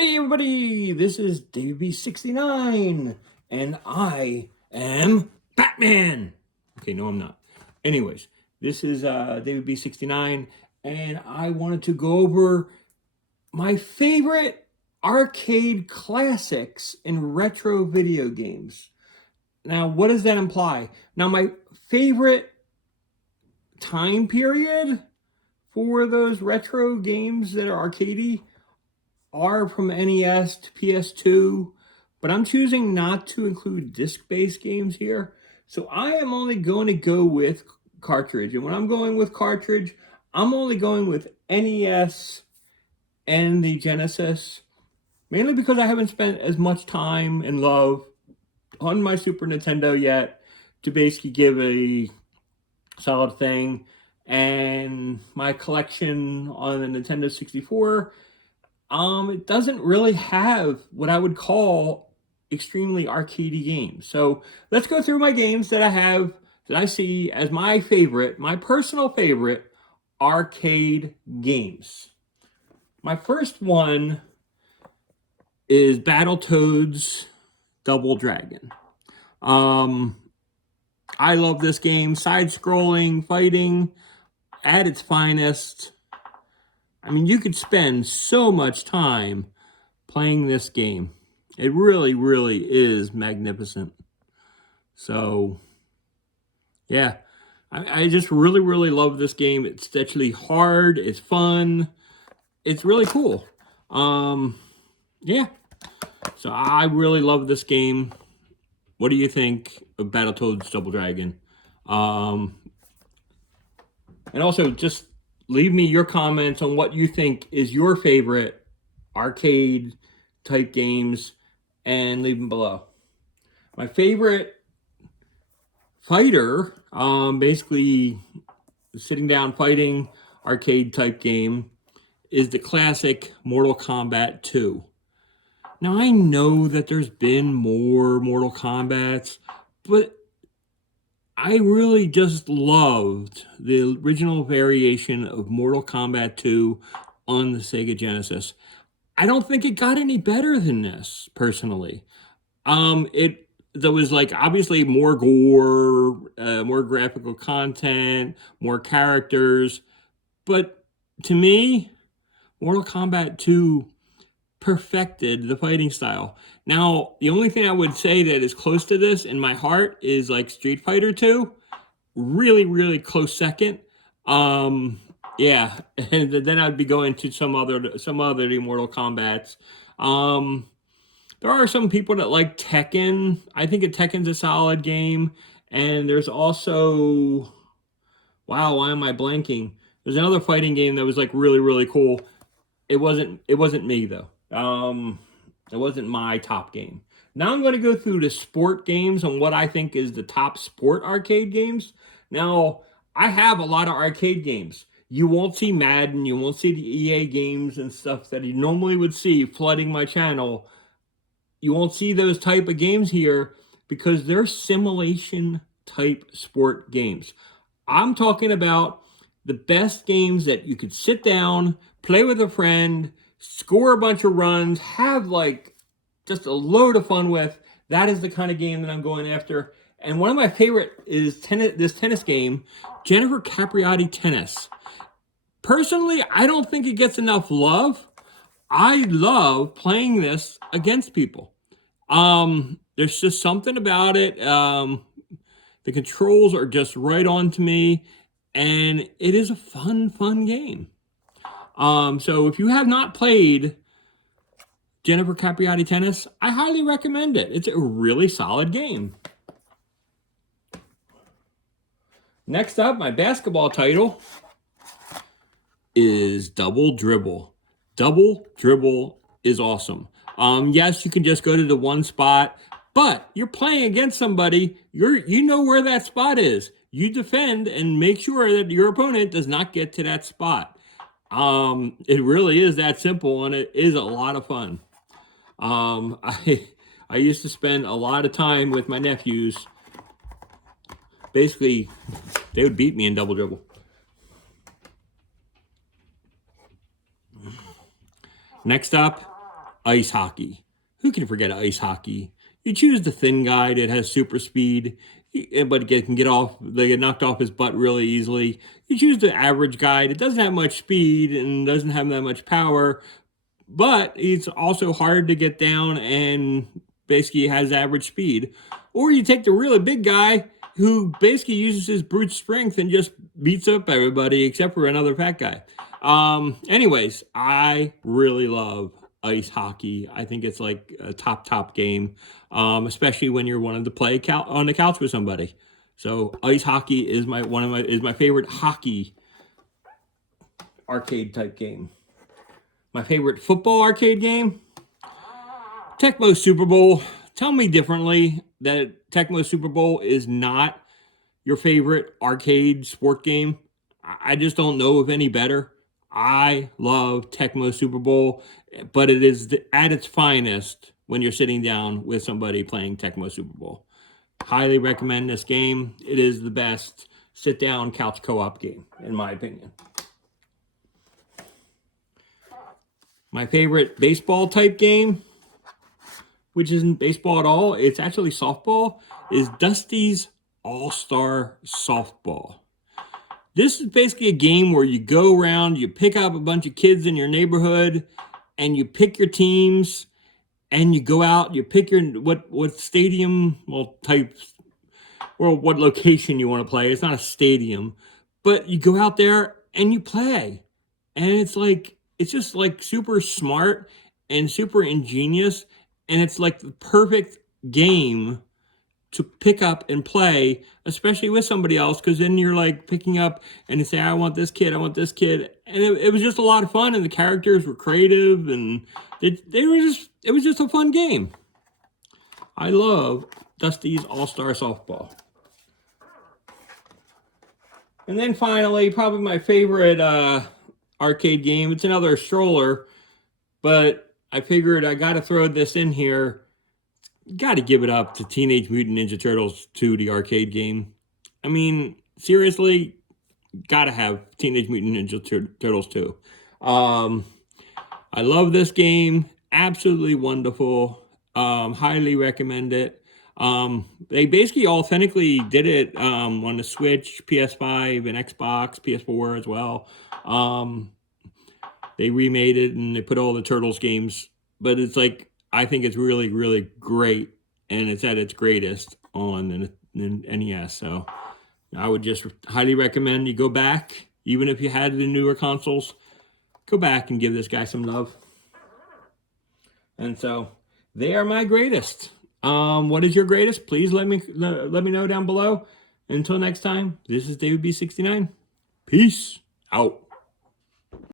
Hey everybody, this is DB69, and I am Batman. Okay, no I'm not. Anyways, this is David B69, and I wanted to go over my favorite arcade classics in retro video games. Now, what does that imply? Now, my favorite time period for those retro games that are arcadey are from NES to PS2, but I'm choosing not to include disc-based games here. So I am only going to go with cartridge. And when I'm going with cartridge, I'm only going with NES and the Genesis, mainly because I haven't spent as much time and love on my Super Nintendo yet to basically give a solid thing. And my collection on the Nintendo 64, it doesn't really have what I would call extremely arcadey games. So let's go through my games that I have, that I see as my favorite, my personal favorite arcade games. My first one is Battletoads Double Dragon. I love this game. Side-scrolling, fighting at its finest. I mean, you could spend so much time playing this game. It really, really is magnificent. So, yeah, I just really, really love this game. It's actually hard. It's fun. It's really cool. Yeah. So I really love this game. What do you think of Battletoads Double Dragon? And also, just leave me your comments on what you think is your favorite arcade type games and leave them below. My favorite fighter, basically sitting down fighting arcade type game, is the classic Mortal Kombat 2. Now I know that there's been more Mortal Kombats, but I really just loved the original variation of Mortal Kombat 2 on the Sega Genesis. I don't think it got any better than this, personally. There was like obviously more gore, more graphical content, more characters, but to me, Mortal Kombat 2 perfected the fighting style. Now, the only thing I would say that is close to this in my heart is like Street Fighter 2. Really, really close second. Yeah, and then I'd be going to some other Mortal Kombats. There are some people that like Tekken. I think Tekken's a solid game. And there's also, wow, why am I blanking? There's another fighting game that was like really, really cool. It wasn't me though. It wasn't my top game. Now I'm going to go through the sport games and what I think is the top sport arcade games. Now, I have a lot of arcade games. You won't see Madden, you won't see the EA games and stuff that you normally would see flooding my channel. You won't see those type of games here because they're simulation type sport games. I'm talking about the best games that you could sit down, play with a friend, score a bunch of runs, have like just a load of fun with. That is the kind of game that I'm going after. And one of my favorite is this tennis game, Jennifer Capriati Tennis. Personally, I don't think it gets enough love. I love playing this against people. There's just something about it. The controls are just right on to me, and it is a fun game. So if you have not played Jennifer Capriati Tennis, I highly recommend it. It's a really solid game. Next up, my basketball title is Double Dribble. Double Dribble is awesome. Yes, you can just go to the one spot, but you're playing against somebody. You know where that spot is. You defend and make sure that your opponent does not get to that spot. It really is that simple, and it is a lot of fun. I used to spend a lot of time with my nephews. Basically, they would beat me in Double Dribble. Next up ice hockey. Who can forget ice hockey? You choose the thin guy that has super speed, but can get off. They get knocked off his butt really easily. You choose the average guy that doesn't have much speed and doesn't have that much power, but it's also hard to get down and basically has average speed. Or you take the really big guy who basically uses his brute strength and just beats up everybody except for another fat guy. Anyways, I really love ice hockey. I think it's like a top game, especially when you're wanting to play on the couch with somebody. So ice hockey is my favorite hockey arcade type game. My favorite football arcade game, Tecmo Super Bowl. Tell me differently that Tecmo Super Bowl is not your favorite arcade sport game. I just don't know of any better. I love Tecmo Super Bowl, but it is at its finest when you're sitting down with somebody playing Tecmo Super Bowl. Highly recommend this game. It is the best sit-down couch co-op game, in my opinion. My favorite baseball type game, which isn't baseball at all, it's actually softball, is Dusty's All-Star Softball. This is basically a game where you go around, you pick up a bunch of kids in your neighborhood, and you pick your teams, and you go out, you pick your what stadium, what location you want to play. It's not a stadium, but you go out there and you play. And it's just like super smart and super ingenious, and it's like the perfect game to pick up and play, especially with somebody else, because then you're like picking up and you say, I want this kid, and it was just a lot of fun, and the characters were creative, and it was just a fun game. I love Dusty's All-Star Softball. And then finally, probably my favorite arcade game. It's another stroller, but I figured I got to throw this in here. Got to give it up to Teenage Mutant Ninja Turtles 2, the arcade game. I mean, seriously, got to have Teenage Mutant Ninja Turtles 2. I love this game. Absolutely wonderful. Highly recommend it. They basically authentically did it on the Switch, PS5, and Xbox, PS4 as well. They remade it and they put all the Turtles games, but it's like, I think it's really, really great, and it's at its greatest on the NES. So I would just highly recommend you go back, even if you had the newer consoles, go back and give this guy some love. And so they are my greatest. What is your greatest? Please let me know down below. Until next time, this is David B69. Peace out.